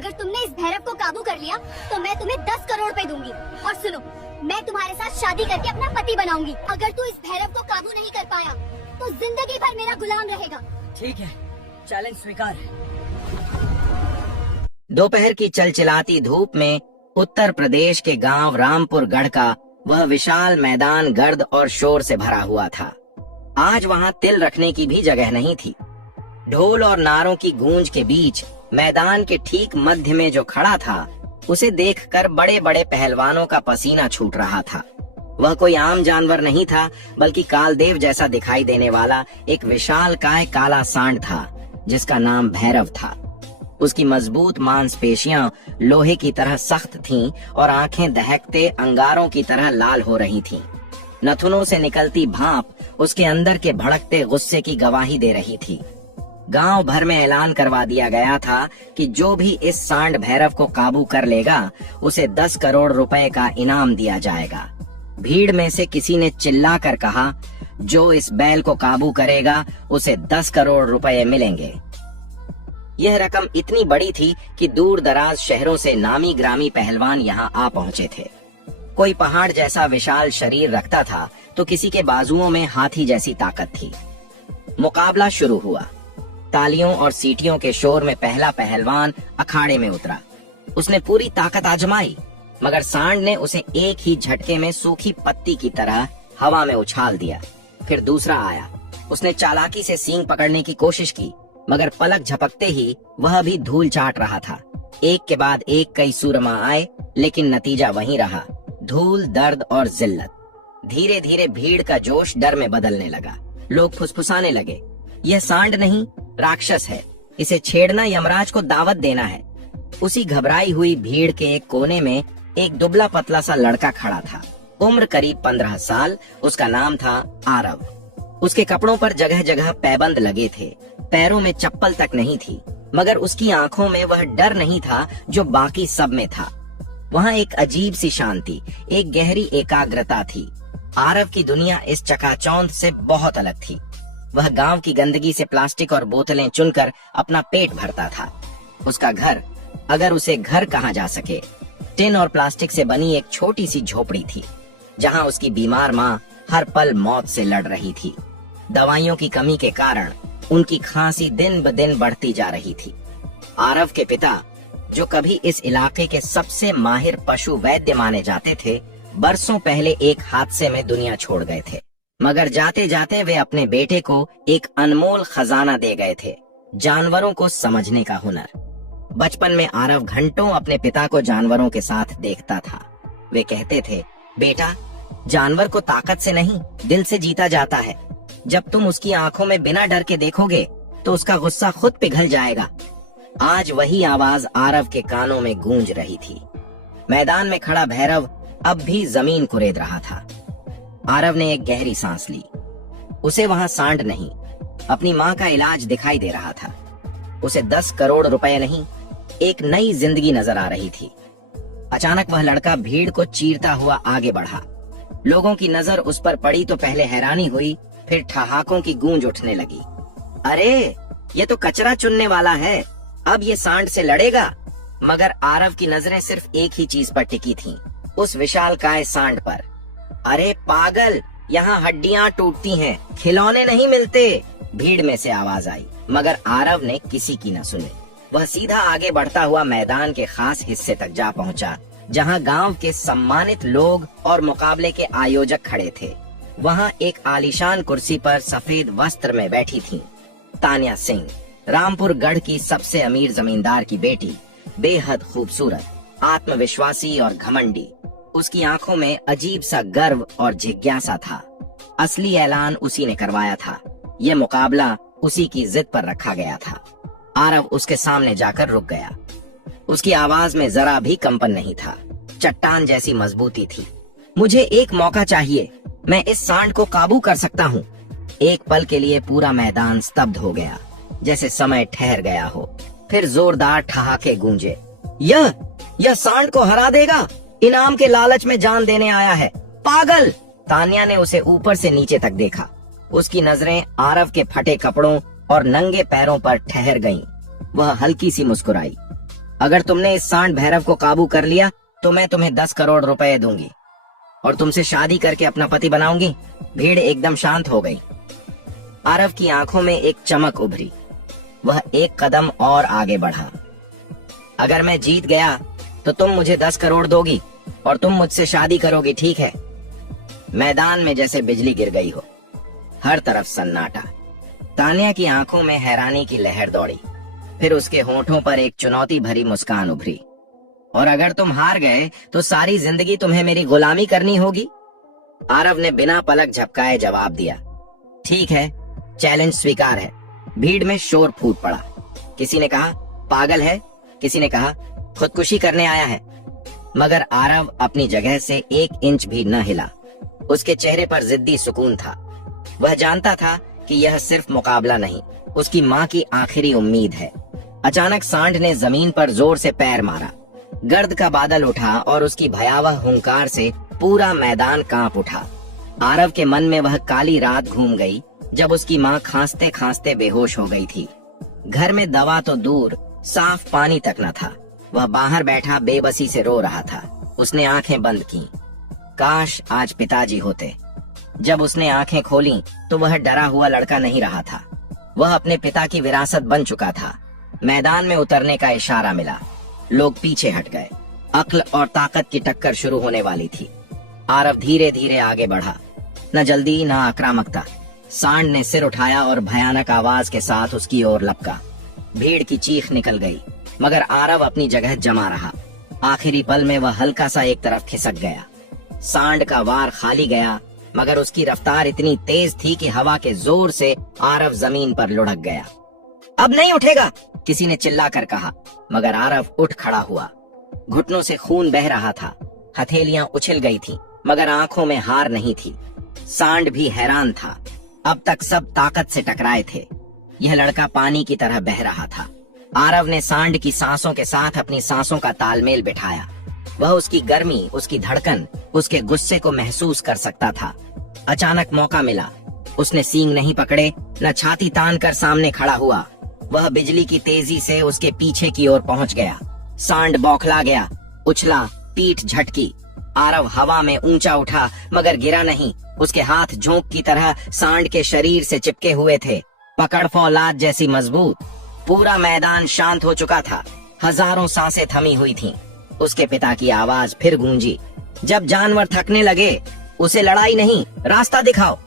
अगर तुमने इस भैरव को काबू कर लिया तो मैं तुम्हें 10 करोड़ रुपए दूंगी। और सुनो, मैं तुम्हारे साथ शादी करके अपना पति बनाऊंगी। अगर तू इस भैरव को काबू नहीं कर पाया तो जिंदगी भर मेरा गुलाम रहेगा। ठीक है, चैलेंज स्वीकार। दोपहर की चलचिलाती धूप में उत्तर प्रदेश के गांव रामपुर गढ़ का वह विशाल मैदान गर्द और शोर से भरा हुआ था। आज वहां तिल रखने की भी जगह नहीं थी। ढोल और नारों की गूंज के बीच मैदान के ठीक मध्य में जो खड़ा था, उसे देखकर बड़े बड़े पहलवानों का पसीना छूट रहा था। वह कोई आम जानवर नहीं था, बल्कि कालदेव जैसा दिखाई देने वाला एक विशालकाय काला सांड था, जिसका नाम भैरव था। उसकी मजबूत मांसपेशियां लोहे की तरह सख्त थीं और आंखें दहकते अंगारों की तरह लाल हो रही थीं। नथुनों से निकलती भाप उसके अंदर के भड़कते गुस्से की गवाही दे रही थी। गांव भर में ऐलान करवा दिया गया था कि जो भी इस सांड भैरव को काबू कर लेगा, उसे 10 करोड़ रुपए का इनाम दिया जाएगा। भीड़ में से किसी ने चिल्लाकर कहा, जो इस बैल को काबू करेगा उसे 10 करोड़ रुपए मिलेंगे। यह रकम इतनी बड़ी थी कि दूर दराज शहरों से नामी ग्रामी पहलवान यहाँ आ पहुँचे थे। कोई पहाड़ जैसा विशाल शरीर रखता था तो किसी के बाजुओं में हाथी जैसी ताकत थी। मुकाबला शुरू हुआ। तालियों और सीटियों के शोर में पहला पहलवान अखाड़े में उतरा। उसने पूरी ताकत आजमाई, मगर सांड ने उसे एक ही झटके में सूखी पत्ती की तरह हवा में उछाल दिया। फिर दूसरा आया। उसने चालाकी से सींग पकड़ने की कोशिश की, मगर पलक झपकते ही वह भी धूल चाट रहा था। एक के बाद एक कई सूरमा आए, लेकिन नतीजा वही रहा, धूल, दर्द और जिल्लत। धीरे धीरे भीड़ का जोश डर में बदलने लगा। लोग फुसफुसाने लगे, यह सांड नहीं, राक्षस है। इसे छेड़ना यमराज को दावत देना है। उसी घबराई हुई भीड़ के एक कोने में एक दुबला पतला सा लड़का खड़ा था। उम्र करीब 15 साल। उसका नाम था आरव। उसके कपड़ों पर जगह जगह पैबंद लगे थे। पैरों में चप्पल तक नहीं थी, मगर उसकी आंखों में वह डर नहीं था जो बाकी सब में था। वहाँ एक अजीब सी शांति, एक गहरी एकाग्रता थी। आरव की दुनिया इस चकाचौंध से बहुत अलग थी। वह गांव की गंदगी से प्लास्टिक और बोतलें चुनकर अपना पेट भरता था। उसका घर, अगर उसे घर कहा जा सके, टिन और प्लास्टिक से बनी एक छोटी सी झोपड़ी थी, जहां उसकी बीमार माँ हर पल मौत से लड़ रही थी। दवाइयों की कमी के कारण उनकी खांसी दिन ब दिन बढ़ती जा रही थी। आरव के पिता, जो कभी इस इलाके के सबसे माहिर पशु वैद्य माने जाते थे, बरसों पहले एक हादसे में दुनिया छोड़ गए थे। मगर जाते जाते वे अपने बेटे को एक अनमोल खजाना दे गए थे, जानवरों को समझने का हुनर। बचपन में आरव घंटों अपने पिता को जानवरों के साथ देखता था। वे कहते थे, बेटा, जानवर को ताकत से नहीं, दिल से जीता जाता है। जब तुम उसकी आंखों में बिना डर के देखोगे तो उसका गुस्सा खुद पिघल जाएगा। आज वही आवाज आरव के कानों में गूंज रही थी। मैदान में खड़ा भैरव अब भी जमीन कुरेद रहा था। आरव ने एक गहरी सांस ली। उसे वहां सांड नहीं, अपनी माँ का इलाज दिखाई दे रहा था। उसे 10 करोड़ रुपए नहीं, एक नई जिंदगी नजर आ रही थी। अचानक वह लड़का भीड़ को चीरता हुआ आगे बढ़ा। लोगों की नजर उस पर पड़ी तो पहले हैरानी हुई, फिर ठहाकों की गूंज उठने लगी। अरे, ये तो कचरा चुनने वाला है, अब ये सांड से लड़ेगा। मगर आरव की नजरें सिर्फ एक ही चीज पर टिकी थीं, उस विशालकाय सांड पर। अरे पागल, यहाँ हड्डियाँ टूटती हैं, खिलौने नहीं मिलते। भीड़ में से आवाज आई, मगर आरव ने किसी की न सुनी। वह सीधा आगे बढ़ता हुआ मैदान के खास हिस्से तक जा पहुंचा, जहां गांव के सम्मानित लोग और मुकाबले के आयोजक खड़े थे। वहां एक आलीशान कुर्सी पर सफेद वस्त्र में बैठी थीं तान्या सिंह, रामपुर गढ़ की सबसे अमीर जमींदार की बेटी, बेहद खूबसूरत, आत्मविश्वासी और घमंडी। उसकी आंखों में अजीब सा गर्व और जिज्ञासा था। असली ऐलान उसी ने करवाया था। यह मुकाबला उसी की जिद पर रखा गया था। आरव उसके सामने जाकर रुक गया। उसकी आवाज में जरा भी कंपन नहीं था, चट्टान जैसी मजबूती थी। मुझे एक मौका चाहिए, मैं इस सांड को काबू कर सकता हूँ। एक पल के लिए पूरा मैदान स्तब्ध हो गया, जैसे समय ठहर गया हो। फिर जोरदार ठहाके गूंजे। यह सांड को हरा देगा, इनाम के लालच में जान देने आया है, पागल। तान्या ने उसे ऊपर से नीचे तक देखा। उसकी नजरें आरव के फटे कपड़ों और नंगे पैरों पर ठहर गईं। वह हल्की सी मुस्कुराई। अगर तुमने इस सांड भैरव को काबू कर लिया तो मैं तुम्हें 10 करोड़ रुपए दूंगी और तुमसे शादी करके अपना पति बनाऊंगी। भीड़ एकदम शांत हो गई। आरव की आंखों में एक चमक उभरी। वह एक कदम और आगे बढ़ा। अगर मैं जीत गया तो तुम मुझे 10 करोड़ दोगी और तुम मुझसे शादी करोगी, ठीक है? मैदान में जैसे बिजली गिर गई हो। हर तरफ सन्नाटा। तान्या की आंखों में हैरानी की लहर दौड़ी। फिर उसके होठों पर एक चुनौती भरी मुस्कान उभरी। और अगर तुम हार गए तो सारी जिंदगी तुम्हें मेरी गुलामी करनी होगी। आरव ने बिना पलक झपकाए जवाब दिया। ठीक है, चैलेंज स्वीकार है। भीड़ में शोर फूट पड़ा। किसी ने कहा पागल है, किसी ने कहा खुदकुशी करने आया है। मगर आरव अपनी जगह से 1 इंच भी न हिला। उसके चेहरे पर जिद्दी सुकून था। वह जानता था कि यह सिर्फ मुकाबला नहीं, उसकी माँ की आखिरी उम्मीद है। अचानक सांड ने जमीन पर जोर से पैर मारा। गर्द का बादल उठा और उसकी भयावह हुंकार से पूरा मैदान कांप उठा। आरव के मन में वह काली रात घूम गई जब उसकी माँ खांसते खांसते बेहोश हो गई थी। घर में दवा तो दूर, साफ पानी तक न था। वह बाहर बैठा बेबसी से रो रहा था। उसने आंखें बंद की। काश आज पिताजी होते। जब उसने आंखें खोली तो वह डरा हुआ लड़का नहीं रहा था। वह अपने पिता की विरासत बन चुका था। मैदान में उतरने का इशारा मिला। लोग पीछे हट गए। अक्ल और ताकत की टक्कर शुरू होने वाली थी। आरव धीरे धीरे आगे बढ़ा। न जल्दी न आक्रामकता। सांड ने सिर उठाया और भयानक आवाज के साथ उसकी ओर लपका। भीड़ की चीख निकल गई, मगर आरव अपनी जगह जमा रहा। आखिरी पल में वह हल्का सा एक तरफ खिसक गया। सांड का वार खाली गया, मगर उसकी रफ्तार इतनी तेज थी कि हवा के जोर से आरव जमीन पर लुढ़क गया। अब नहीं उठेगा, किसी ने चिल्लाकर कहा, मगर आरव उठ खड़ा हुआ। घुटनों से खून बह रहा था। हथेलियां उछल गई थीं, मगर आंखों में हार नहीं थी। सांड भी हैरान था। अब तक सब ताकत से टकराए थे। यह लड़का पानी की तरह बह रहा था। आरव ने सांड की सांसों के साथ अपनी सांसों का तालमेल बिठाया। वह उसकी गर्मी, उसकी धड़कन, उसके गुस्से को महसूस कर सकता था। अचानक मौका मिला। उसने सींग नहीं पकड़े, न छाती तान कर सामने खड़ा हुआ। वह बिजली की तेजी से उसके पीछे की ओर पहुंच गया। सांड बौखला गया, उछला, पीठ झटकी। आरव हवा में ऊंचा उठा, मगर गिरा नहीं। उसके हाथ झोंक की तरह सांड के शरीर से चिपके हुए थे, पकड़ फौलाद जैसी मजबूत। पूरा मैदान शांत हो चुका था। हजारों सांसें थमी हुई थीं। उसके पिता की आवाज फिर गूंजी, जब जानवर थकने लगे, उसे लड़ाई नहीं, रास्ता दिखाओ।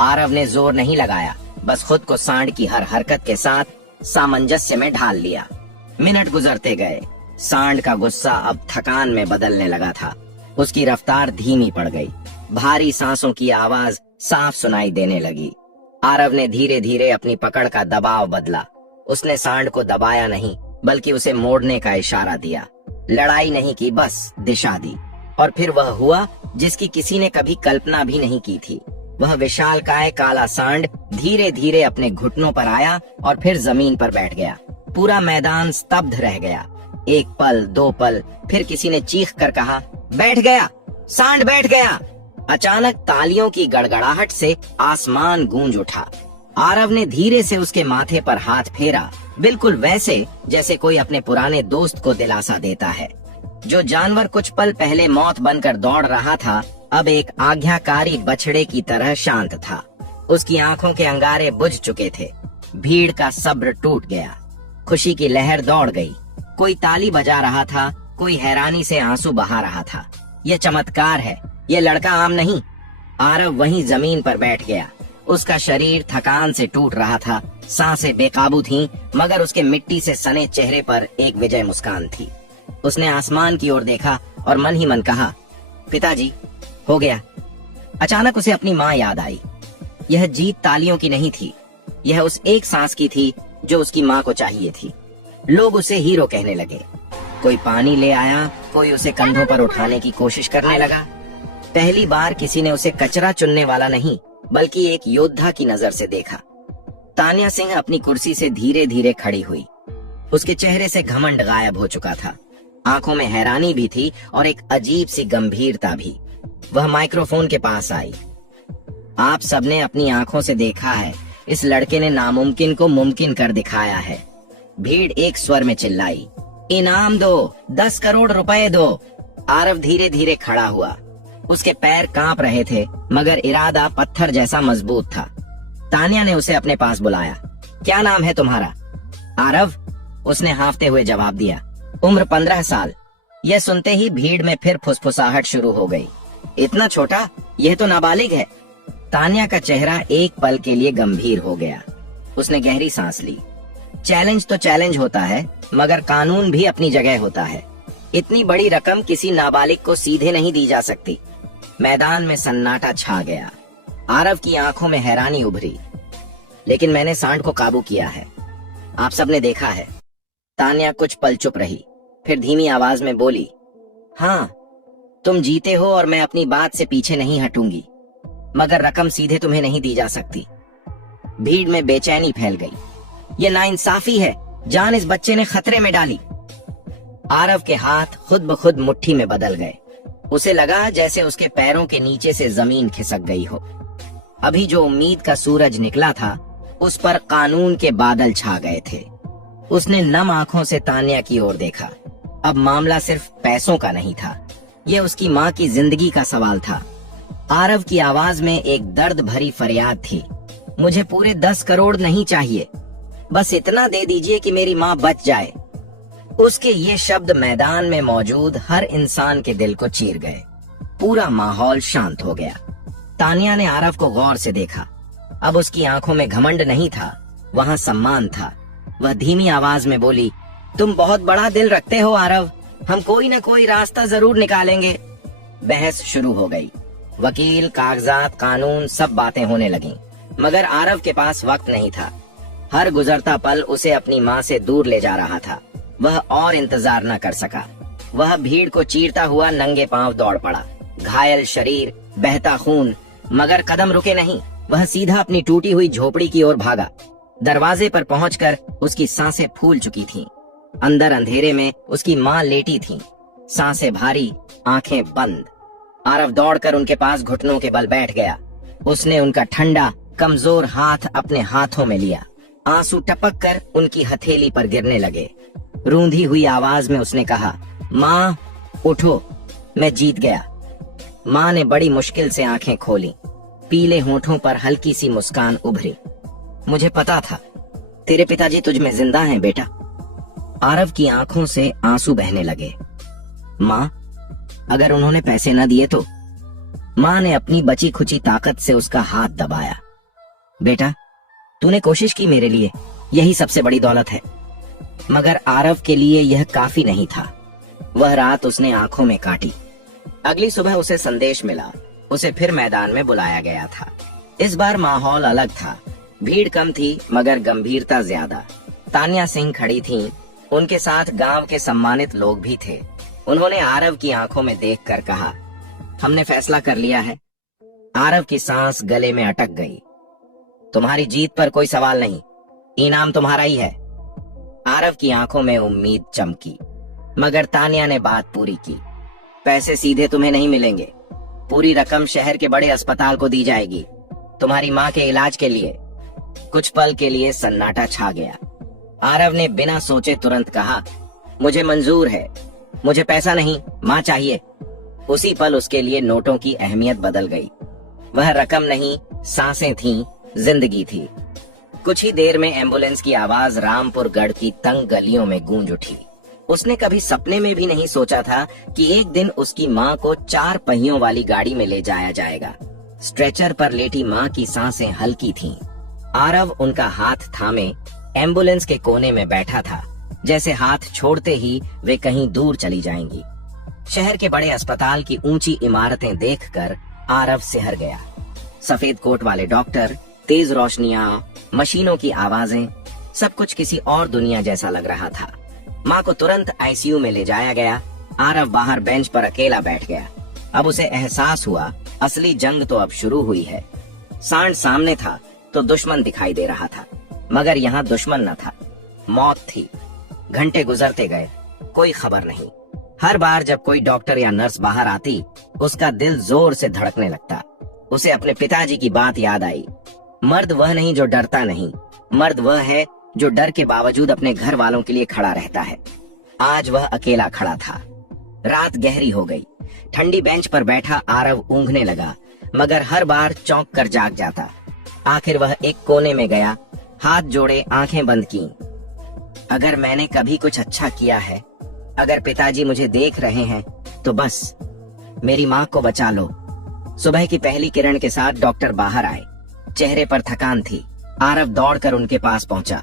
आरव ने जोर नहीं लगाया, बस खुद को सांड की हर हरकत के साथ सामंजस्य में ढाल लिया। मिनट गुजरते गए। सांड का गुस्सा अब थकान में बदलने लगा था। उसकी रफ्तार धीमी पड़ गई। भारी सांसों की आवाज साफ सुनाई देने लगी। आरव ने धीरे धीरे अपनी पकड़ का दबाव बदला। उसने सांड को दबाया नहीं, बल्कि उसे मोड़ने का इशारा दिया। लड़ाई नहीं की, बस दिशा दी। और फिर वह हुआ जिसकी किसी ने कभी कल्पना भी नहीं की थी। वह विशालकाय काला सांड धीरे धीरे अपने घुटनों पर आया और फिर जमीन पर बैठ गया। पूरा मैदान स्तब्ध रह गया। 1 पल, 2 पल, फिर किसी ने चीख कर कहा, बैठ गया, सांड बैठ गया। अचानक तालियों की गड़गड़ाहट से आसमान गूंज उठा। आरव ने धीरे से उसके माथे पर हाथ फेरा, बिल्कुल वैसे जैसे कोई अपने पुराने दोस्त को दिलासा देता है। जो जानवर कुछ पल पहले मौत बनकर दौड़ रहा था, अब एक आज्ञाकारी बछड़े की तरह शांत था। उसकी आंखों के अंगारे बुझ चुके थे। भीड़ का सब्र टूट गया। खुशी की लहर दौड़ गई। कोई ताली बजा रहा था, कोई हैरानी से आंसू बहा रहा था। यह चमत्कार है, यह लड़का आम नहीं। आरव वहीं जमीन पर बैठ गया। उसका शरीर थकान से टूट रहा था, सांसें बेकाबू थीं, मगर उसके मिट्टी से सने चेहरे पर एक विजय मुस्कान थी। उसने आसमान की ओर देखा और मन ही मन कहा, पिताजी, हो गया। अचानक उसे अपनी माँ याद आई। यह जीत तालियों की नहीं थी, यह उस एक सांस की थी जो उसकी माँ को चाहिए थी। लोग उसे हीरो कहने लगे। कोई पानी ले आया, कोई उसे कंधों पर उठाने की कोशिश करने लगा। पहली बार किसी ने उसे कचरा चुनने वाला नहीं, बल्कि एक योद्धा की नजर से देखा। तान्या सिंह अपनी कुर्सी से धीरे धीरे खड़ी हुई। उसके चेहरे से घमंड गायब हो चुका था। आंखों में हैरानी भी थी और एक अजीब सी गंभीरता भी। वह माइक्रोफोन के पास आई। आप सबने अपनी आंखों से देखा है, इस लड़के ने नामुमकिन को मुमकिन कर दिखाया है। भीड़ एक स्वर में चिल्लाई, इनाम दो, 10 करोड़ रुपए दो। आरव धीरे धीरे खड़ा हुआ। उसके पैर कांप रहे थे, मगर इरादा पत्थर जैसा मजबूत था। तान्या ने उसे अपने पास बुलाया। क्या नाम है तुम्हारा? आरव, उसने हांफते हुए जवाब दिया। उम्र 15 साल। यह सुनते ही भीड़ में फिर फुसफुसाहट शुरू हो गई। इतना छोटा? यह तो नाबालिग है। तान्या का चेहरा एक पल के लिए गंभीर हो गया। उसने गहरी सांस ली। चैलेंज तो चैलेंज होता है, मगर कानून भी अपनी जगह होता है। इतनी बड़ी रकम किसी नाबालिग को सीधे नहीं दी जा सकती। मैदान में सन्नाटा छा गया। आरव की आंखों में हैरानी उभरी। लेकिन मैंने सांड को काबू किया है, आप सबने देखा है। तान्या कुछ पल चुप रही, फिर धीमी आवाज में बोली, हाँ, तुम जीते हो और मैं अपनी बात से पीछे नहीं हटूंगी, मगर रकम सीधे तुम्हें नहीं दी जा सकती। भीड़ में बेचैनी फैल गई। ये नाइंसाफी है, जान इस बच्चे ने खतरे में डाली। आरव के हाथ खुद ब खुद मुट्ठी में बदल गए। उसे लगा जैसे उसके पैरों के नीचे से जमीन खिसक गई हो। अभी जो उम्मीद का सूरज निकला था, उस पर कानून के बादल छा गए थे। उसने नम आंखों से तान्या की ओर देखा। अब मामला सिर्फ पैसों का नहीं था, यह उसकी माँ की जिंदगी का सवाल था। आरव की आवाज में एक दर्द भरी फरियाद थी। मुझे पूरे 10 करोड़ नहीं चाहिए, बस इतना दे दीजिए कि मेरी माँ बच जाए। उसके ये शब्द मैदान में मौजूद हर इंसान के दिल को चीर गए। पूरा माहौल शांत हो गया। तान्या ने आरव को गौर से देखा। अब उसकी आंखों में घमंड नहीं था, वहाँ सम्मान था। वह धीमी आवाज में बोली, तुम बहुत बड़ा दिल रखते हो आरव, हम कोई न कोई रास्ता जरूर निकालेंगे। बहस शुरू हो गई। वकील, कागजात, कानून, सब बातें होने लगीं। मगर आरव के पास वक्त नहीं था। हर गुजरता पल उसे अपनी माँ से दूर ले जा रहा था। वह और इंतजार न कर सका। वह भीड़ को चीरता हुआ नंगे पांव दौड़ पड़ा। घायल शरीर, बहता खून, मगर कदम रुके नहीं। वह सीधा अपनी टूटी हुई झोपड़ी की ओर भागा। दरवाजे पर पहुंचकर उसकी सांसें फूल चुकी थीं। अंदर अंधेरे में उसकी माँ लेटी थीं, सांसें भारी, आंखें बंद। आरव दौड़कर उनके पास घुटनों के बल बैठ गया। उसने उनका ठंडा, कमजोर हाथ अपने हाथों में लिया। आंसू टपक कर उनकी हथेली पर गिरने लगे। रूंधी हुई आवाज में उसने कहा, माँ उठो, मैं जीत गया। माँ ने बड़ी मुश्किल से आंखें खोली। पीले होठों पर हल्की सी मुस्कान उभरी। मुझे पता था, तेरे पिताजी तुझ में जिंदा हैं बेटा। आरव की आंखों से आंसू बहने लगे। माँ, अगर उन्होंने पैसे न दिए तो? माँ ने अपनी बची खुची ताकत से उसका हाथ दबाया। बेटा, तूने कोशिश की मेरे लिए, यही सबसे बड़ी दौलत है। मगर आरव के लिए यह काफी नहीं था। वह रात उसने आंखों में काटी। अगली सुबह उसे संदेश मिला। उसे फिर मैदान में बुलाया गया था। इस बार माहौल अलग था। भीड़ कम थी, मगर गंभीरता ज्यादा। तान्या सिंह खड़ी थीं। उनके साथ गांव के सम्मानित लोग भी थे। उन्होंने आरव की आंखों में देखकर कहा, हमने फैसला कर लिया है। आरव की सांस गले में अटक गई। तुम्हारी जीत पर कोई सवाल नहीं, इनाम तुम्हारा ही है। आरव की आंखों में उम्मीद चमकी, मगर तान्या ने बात पूरी की। पैसे सीधे तुम्हें नहीं मिलेंगे, पूरी रकम शहर के बड़े अस्पताल को दी जाएगी, तुम्हारी माँ के इलाज के लिए। कुछ पल के लिए सन्नाटा छा गया। आरव ने बिना सोचे तुरंत कहा, मुझे मंजूर है, मुझे पैसा नहीं, माँ चाहिए। उसी पल उसके लिए नोटों की अहमियत बदल गई। वह रकम नहीं, सांसें थीं, जिंदगी थी। कुछ ही देर में एम्बुलेंस की आवाज रामपुर गढ़ की तंग गलियों में गूंज उठी। उसने कभी सपने में भी नहीं सोचा था कि एक दिन उसकी माँ को 4 पहियों वाली गाड़ी में ले जाया जाएगा। स्ट्रेचर पर लेटी माँ की सांसें हल्की थीं। आरव उनका हाथ थामे एम्बुलेंस के कोने में बैठा था, जैसे हाथ छोड़ते ही वे कहीं दूर चली जाएंगी। शहर के बड़े अस्पताल की ऊंची इमारतें देखकर आरव सिहर गया। सफेद कोट वाले डॉक्टर, तेज रोशनियां, मशीनों की आवाजें, सब कुछ किसी और दुनिया जैसा लग रहा था। माँ को तुरंत आईसीयू में ले जाया गया। आरव बाहर बेंच पर अकेला बैठ गया। अब उसे एहसास हुआ, असली जंग तो अब शुरू हुई है। सांड सामने था तो दुश्मन दिखाई दे रहा था, मगर यहाँ दुश्मन न था, मौत थी। घंटे गुजरते गए, कोई खबर नहीं। हर बार जब कोई डॉक्टर या नर्स बाहर आती, उसका दिल जोर से धड़कने लगता। उसे अपने पिताजी की बात याद आई। मर्द वह नहीं जो डरता नहीं, मर्द वह है जो डर के बावजूद अपने घर वालों के लिए खड़ा रहता है। आज वह अकेला खड़ा था। रात गहरी हो गई। ठंडी बेंच पर बैठा आरव ऊँघने लगा, मगर हर बार चौंक कर जाग जाता। आखिर वह एक कोने में गया, हाथ जोड़े आंखें बंद की। अगर मैंने कभी कुछ अच्छा किया है, अगर पिताजी मुझे देख रहे हैं, तो बस मेरी माँ को बचा लो। सुबह की पहली किरण के साथ डॉक्टर बाहर आए। चेहरे पर थकान थी। आरव दौड़कर उनके पास पहुंचा।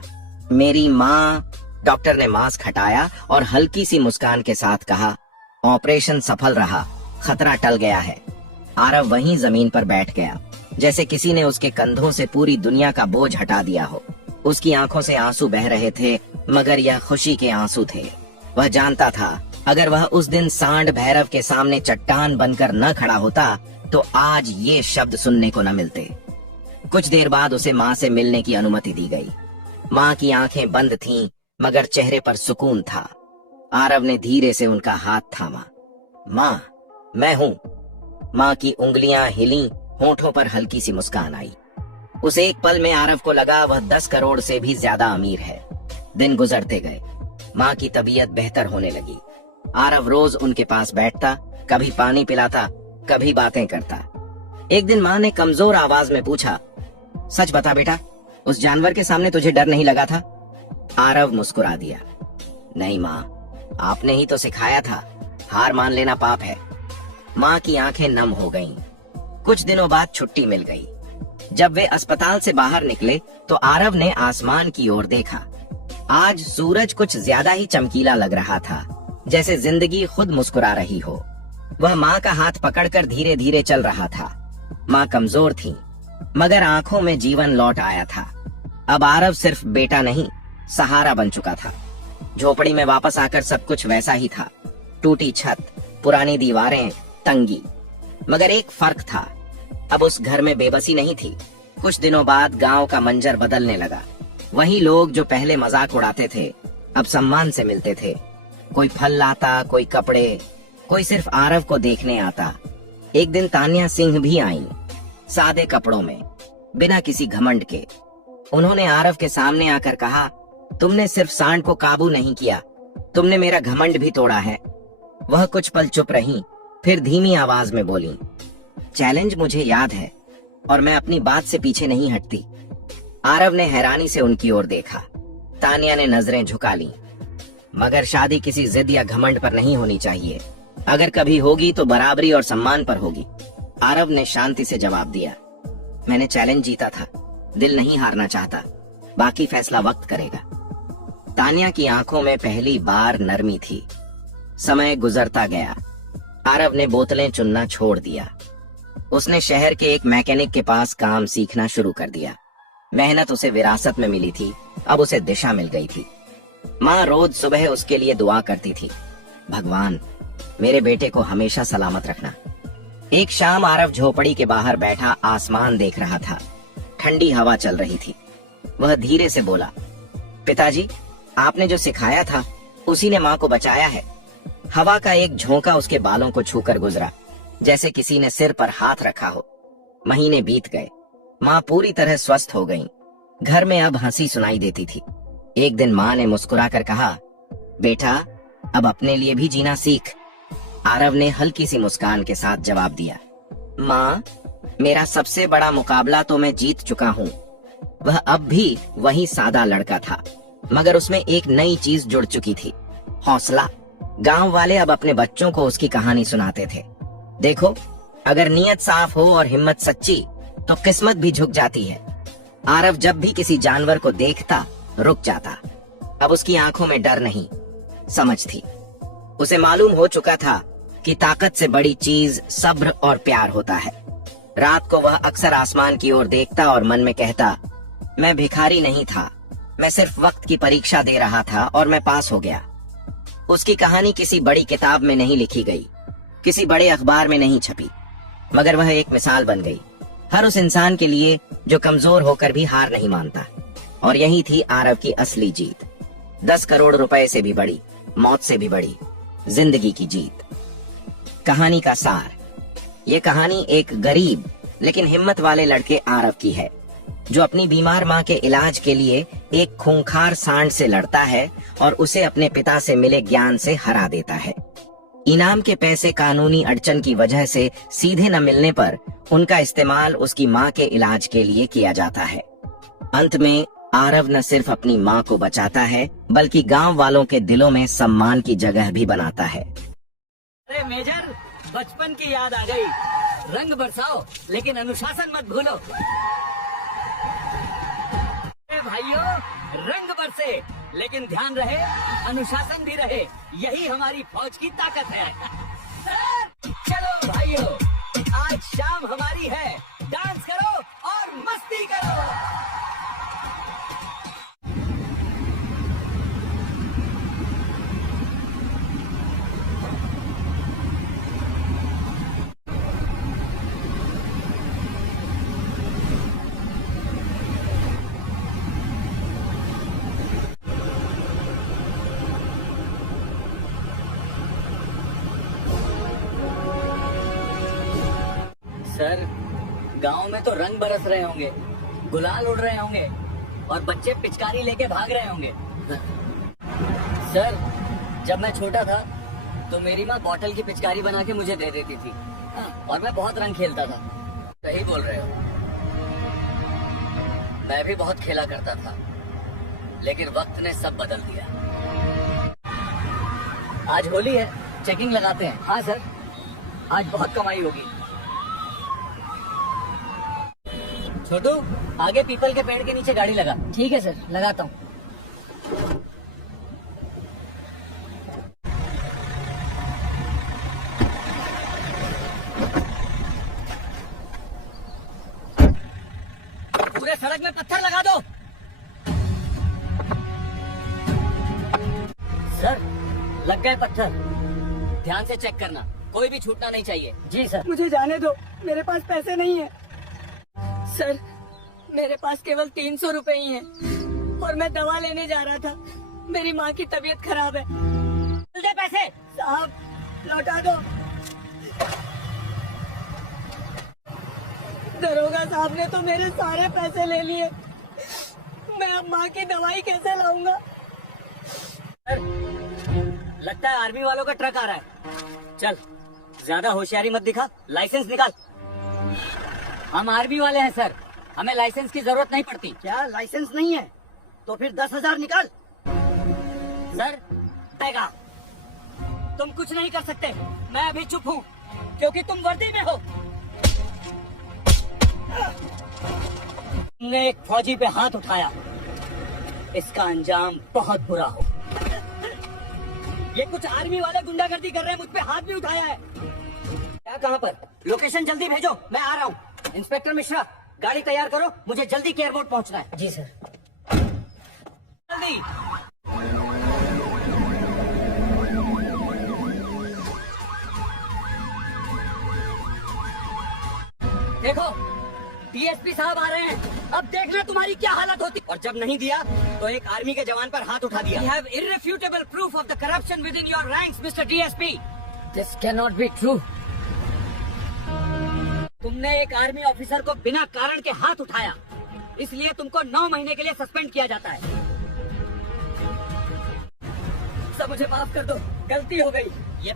मेरी माँ। डॉक्टर ने मास्क हटाया और हल्की सी मुस्कान के साथ कहा, ऑपरेशन सफल रहा, खतरा टल गया है। आरव वहीं जमीन पर बैठ गया, जैसे किसी ने उसके कंधों से पूरी दुनिया का बोझ हटा दिया हो। उसकी आंखों से आंसू बह रहे थे, मगर यह खुशी के आंसू थे। वह जानता था, अगर वह उस दिन सांड भैरव के सामने चट्टान बनकर न खड़ा होता, तो आज ये शब्द सुनने को न मिलते। कुछ देर बाद उसे माँ से मिलने की अनुमति दी गई। माँ की आंखें बंद थीं, मगर चेहरे पर सुकून था। आरव ने धीरे से उनका हाथ थामा। माँ, मैं हूँ। माँ की उंगलियां हिली, होठों पर हल्की सी मुस्कान आई। उस एक पल में आरव को लगा वह 10 करोड़ से भी ज्यादा अमीर है। दिन गुजरते गए। माँ की तबीयत बेहतर होने लगी। आरव रोज उनके पास बैठता, कभी पानी पिलाता, कभी बातें करता। एक दिन माँ ने कमजोर आवाज में पूछा, सच बता बेटा, उस जानवर के सामने तुझे डर नहीं लगा था? आरव मुस्कुरा दिया। नहीं माँ, आपने ही तो सिखाया था, हार मान लेना पाप है। माँ की आंखें नम हो गईं। कुछ दिनों बाद छुट्टी मिल गई। जब वे अस्पताल से बाहर निकले तो आरव ने आसमान की ओर देखा। आज सूरज कुछ ज्यादा ही चमकीला लग रहा था, जैसे जिंदगी खुद मुस्कुरा रही हो। वह माँ का हाथ पकड़कर धीरे धीरे चल रहा था। माँ कमजोर थी, मगर आंखों में जीवन लौट आया था। अब आरव सिर्फ बेटा नहीं, सहारा बन चुका था। झोपड़ी में वापस आकर सब कुछ वैसा ही था। टूटी छत, पुरानी दीवारें, तंगी। मगर एक फर्क था, अब उस घर में बेबसी नहीं थी। कुछ दिनों बाद गांव का मंजर बदलने लगा। वही लोग जो पहले मजाक उड़ाते थे, अब सम्मान से मिलते थे। कोई फल लाता, कोई कपड़े, कोई सिर्फ आरव को देखने आता। एक दिन तान्या सिंह भी आईं, सादे कपड़ों में, बिना किसी घमंड के। उन्होंने आरव के सामने आकर कहा, तुमने सिर्फ सांड को काबू नहीं किया, तुमने मेरा घमंड भी तोड़ा है। वह कुछ पल चुप रहीं, फिर धीमी आवाज में बोली, चैलेंज मुझे याद है और मैं अपनी बात से पीछे नहीं हटती। आरव ने हैरानी से उनकी ओर देखा। तान्या ने नजरें झुका ली। मगर शादी किसी जिद या घमंड पर नहीं होनी चाहिए। अगर कभी होगी तो बराबरी और सम्मान पर होगी। आरव ने शांति से जवाब दिया, मैंने चैलेंज जीता था, दिल नहीं हारना चाहता, बाकी फैसला वक्त करेगा। तान्या की आंखों में पहली बार नरमी थी। समय गुजरता गया। आरव ने बोतलें चुनना छोड़ दिया। उसने शहर के एक मैकेनिक के पास काम सीखना शुरू कर दिया। मेहनत उसे विरासत में मिली थी, अब उसे दिशा मिल गई थी। माँ रोज सुबह उसके लिए दुआ करती थी, भगवान मेरे बेटे को हमेशा सलामत रखना। एक शाम आरव झोपड़ी के बाहर बैठा आसमान देख रहा था। ठंडी हवा चल रही थी। वह धीरे से बोला, पिताजी, आपने जो सिखाया था उसी ने माँ को बचाया है। हवा का एक झोंका उसके बालों को छूकर गुजरा, जैसे किसी ने सिर पर हाथ रखा हो। महीने बीत गए। माँ पूरी तरह स्वस्थ हो गईं। घर में अब हंसी सुनाई देती थी। एक दिन माँ ने मुस्कुराकर कहा, बेटा अब अपने लिए भी जीना सीख। आरव ने हल्की सी मुस्कान के साथ जवाब दिया, माँ मेरा सबसे बड़ा मुकाबला तो मैं जीत चुका हूँ। वह अब भी वही सादा लड़का था, मगर उसमें एक नई चीज जुड़ चुकी थी, हौसला। गांव वाले अब अपने बच्चों को उसकी कहानी सुनाते थे। देखो, अगर नीयत साफ हो और हिम्मत सच्ची तो किस्मत भी झुक जाती है। आरव जब भी किसी जानवर को देखता रुक जाता। अब उसकी आंखों में डर नहीं, समझ थी। उसे मालूम हो चुका था कि ताकत से बड़ी चीज सब्र और प्यार होता है। रात को वह अक्सर आसमान की ओर देखता और मन में कहता, मैं भिखारी नहीं था, मैं सिर्फ वक्त की परीक्षा दे रहा था और मैं पास हो गया। उसकी कहानी किसी बड़ी किताब में नहीं लिखी गई, किसी बड़े अखबार में नहीं छपी, मगर वह एक मिसाल बन गई हर उस इंसान के लिए जो कमजोर होकर भी हार नहीं मानता। और यही थी आरव की असली जीत। 10 करोड़ रुपए से भी बड़ी, मौत से भी बड़ी, जिंदगी की जीत। कहानी का सार, ये कहानी एक गरीब लेकिन हिम्मत वाले लड़के आरव की है, जो अपनी बीमार माँ के इलाज के लिए एक खूंखार सांड से लड़ता है और उसे अपने पिता से मिले ज्ञान से हरा देता है। इनाम के पैसे कानूनी अड़चन की वजह से सीधे न मिलने पर उनका इस्तेमाल उसकी माँ के इलाज के लिए किया जाता है। अंत में आरव न सिर्फ अपनी माँ को बचाता है बल्कि गांव वालों के दिलों में सम्मान की जगह भी बनाता है। अरे मेजर, बचपन की याद आ गई। रंग बरसाओ लेकिन अनुशासन मत भूलो। अरे भाइयों, रंग बरसे लेकिन ध्यान रहे, अनुशासन भी रहे। यही हमारी फौज की ताकत है। चलो भाइयों, आज शाम हमारी है। डांस करो और मस्ती करो। सर, गांव में तो रंग बरस रहे होंगे, गुलाल उड़ रहे होंगे और बच्चे पिचकारी लेके भाग रहे होंगे। सर, जब मैं छोटा था तो मेरी माँ बॉटल की पिचकारी बना के मुझे दे देती थी और मैं बहुत रंग खेलता था। सही बोल रहे हो, मैं भी बहुत खेला करता था, लेकिन वक्त ने सब बदल दिया। आज होली है, चेकिंग लगाते हैं। हाँ सर, आज बहुत कमाई होगी। छोटू, आगे पीपल के पेड़ के नीचे गाड़ी लगा। ठीक है सर, लगाता हूँ। पूरे सड़क में पत्थर लगा दो। सर, लग गए पत्थर। ध्यान से चेक करना, कोई भी छूटना नहीं चाहिए। जी सर। मुझे जाने दो, मेरे पास पैसे नहीं है। सर, मेरे पास केवल 300 रुपए ही हैं और मैं दवा लेने जा रहा था। मेरी माँ की तबीयत खराब है। दे पैसे। साहब, लौटा दो। दरोगा साहब ने तो मेरे सारे पैसे ले लिए। मैं अब माँ की दवाई कैसे लाऊंगा? सर, लगता है आर्मी वालों का ट्रक आ रहा है। चल, ज्यादा होशियारी मत दिखा, लाइसेंस निकाल। हम आर्मी वाले हैं सर, हमें लाइसेंस की जरूरत नहीं पड़ती। क्या लाइसेंस नहीं है? तो फिर 10,000 निकाल। सर, देगा। तुम कुछ नहीं कर सकते। मैं अभी चुप हूँ क्योंकि तुम वर्दी में हो। तुमने एक फौजी पे हाथ उठाया, इसका अंजाम बहुत बुरा हो। ये कुछ आर्मी वाले गुंडागर्दी कर रहे हैं, मुझ पे हाथ भी उठाया है। क्या, कहाँ पर? लोकेशन जल्दी भेजो, मैं आ रहा हूँ। इंस्पेक्टर मिश्रा, गाड़ी तैयार करो, मुझे जल्दी एयरपोर्ट पहुंचना है। जी सर। जल्दी। देखो, डीएसपी साहब आ रहे हैं। अब देखना तुम्हारी क्या हालत होती। और जब नहीं दिया तो एक आर्मी के जवान पर हाथ उठा दिया। You have irrefutable proof of the corruption within your ranks, Mr. DSP. This cannot be true. तुमने एक आर्मी ऑफिसर को बिना कारण के हाथ उठाया, इसलिए तुमको 9 महीने के लिए सस्पेंड किया जाता है। सब मुझे माफ कर दो, गलती हो गई। ये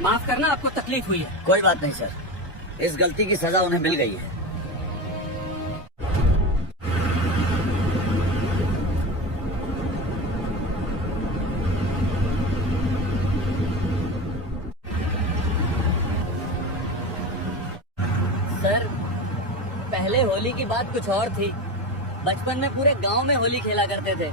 माफ करना, आपको तकलीफ हुई है। कोई बात नहीं सर, इस गलती की सजा उन्हें मिल गई है। सर, पहले होली की बात कुछ और थी। बचपन में पूरे गांव में होली खेला करते थे।